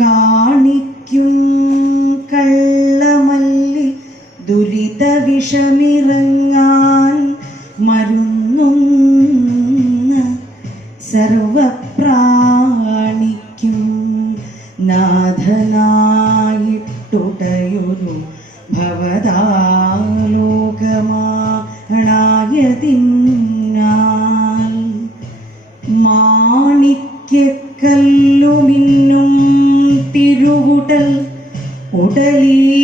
കാണിക്കും കള്ളമല്ലി ദുരിത വിഷമിറങ്ങാൻ മരുന്നും സർവ உடலே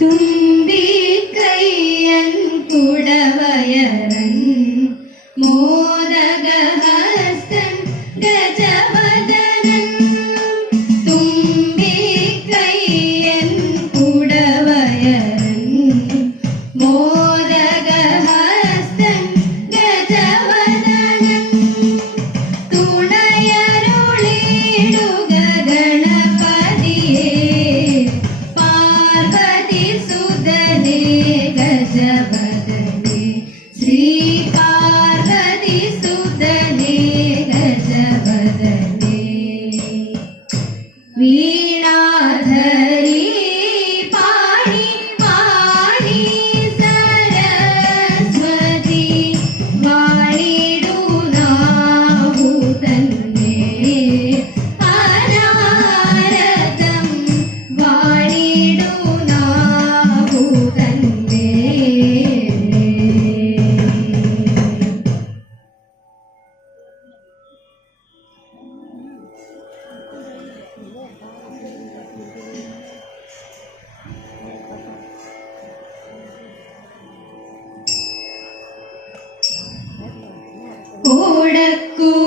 തുമ്പിക്കയ്യൻ കുടവയർ Aku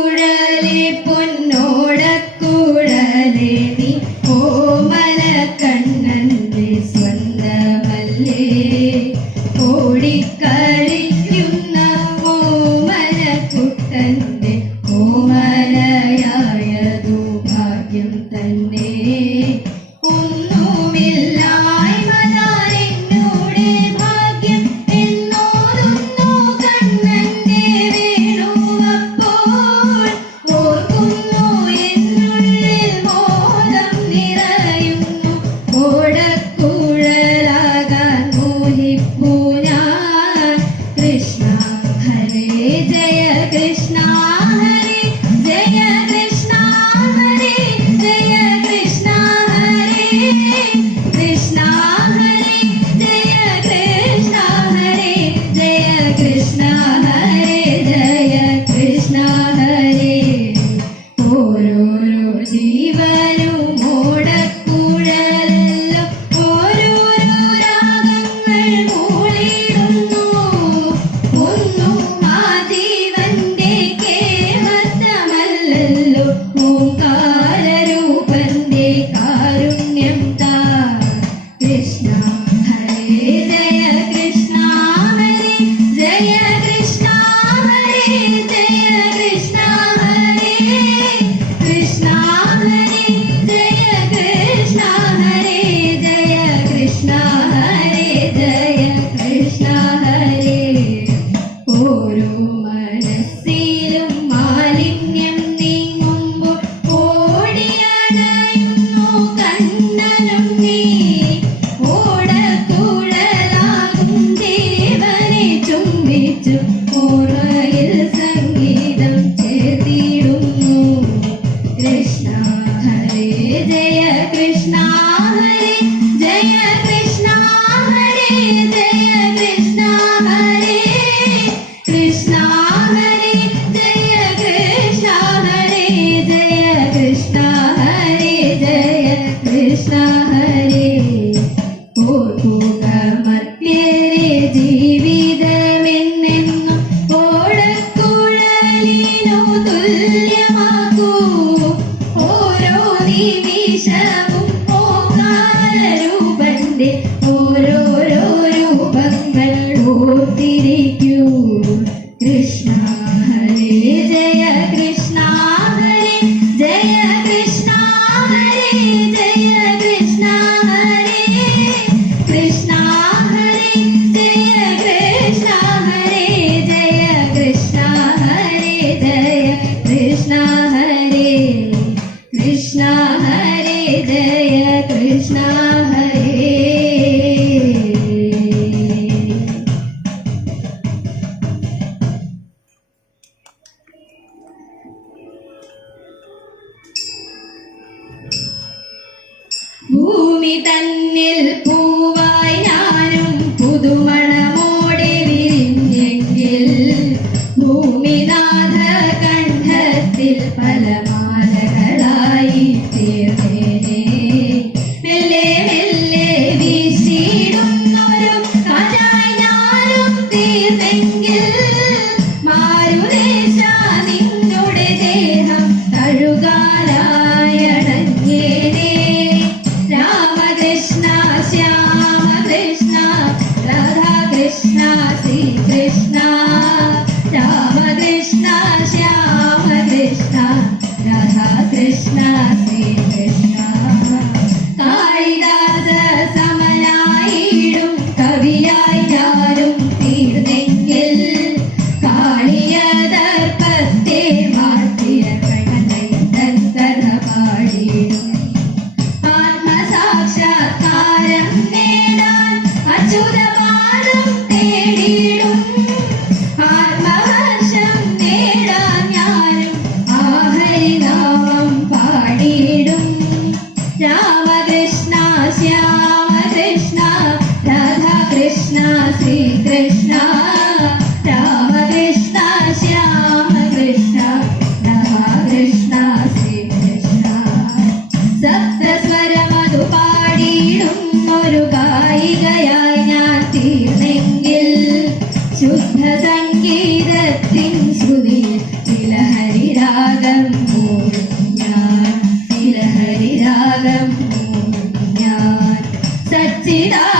തിലഹരി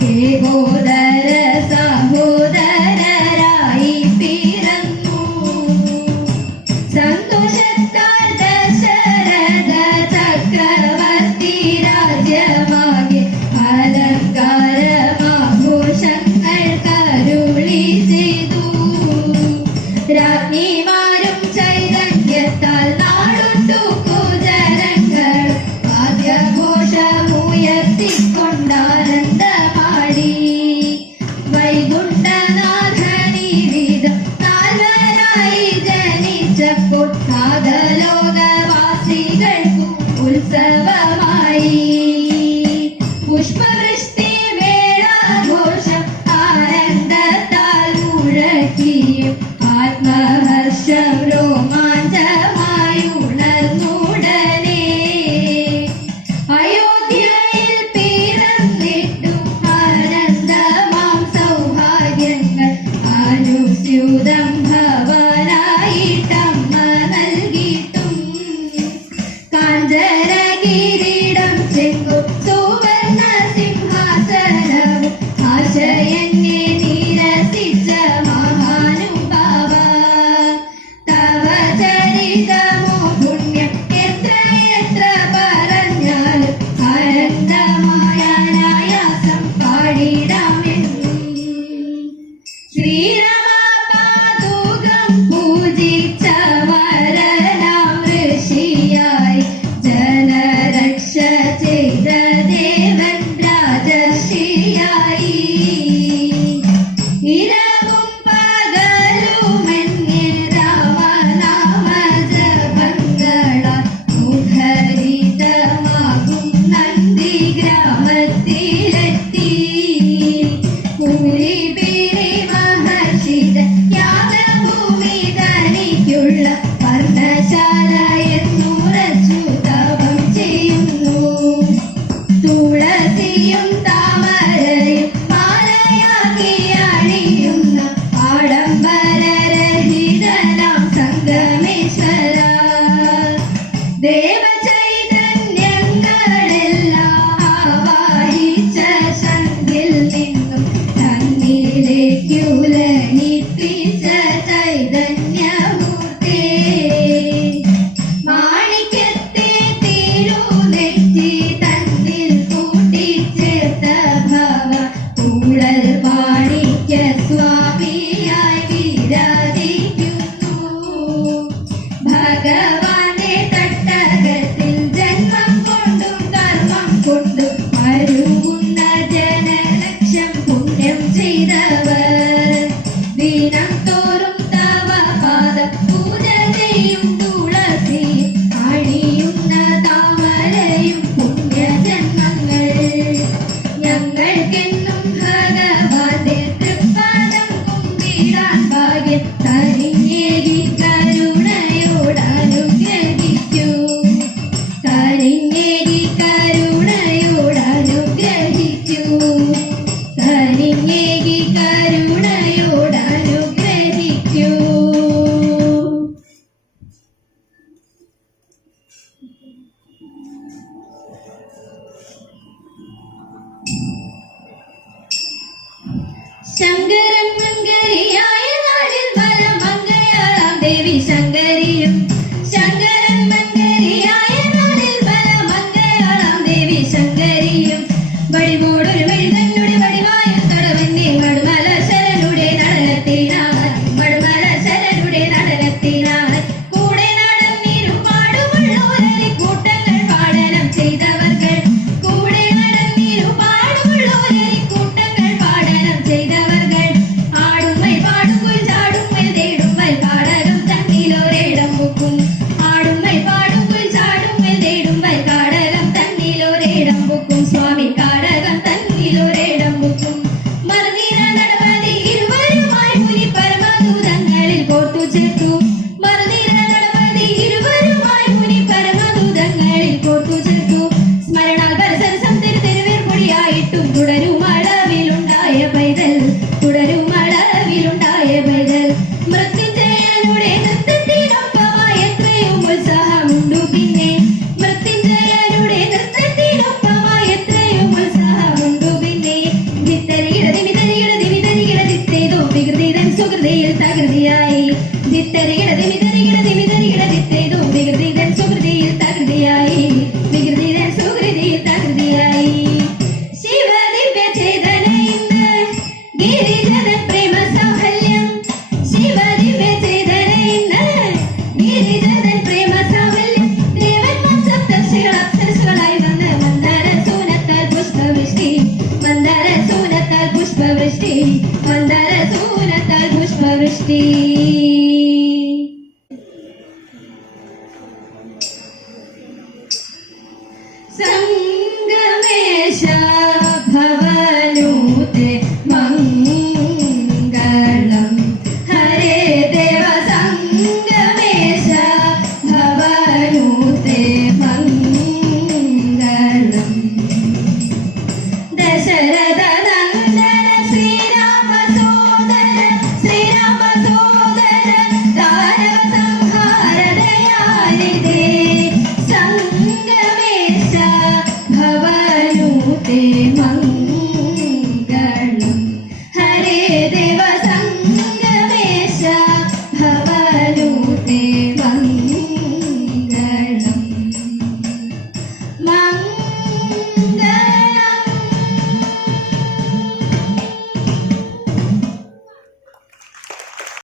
ke gobdar sa you तगदी तेरे गिड़ी see.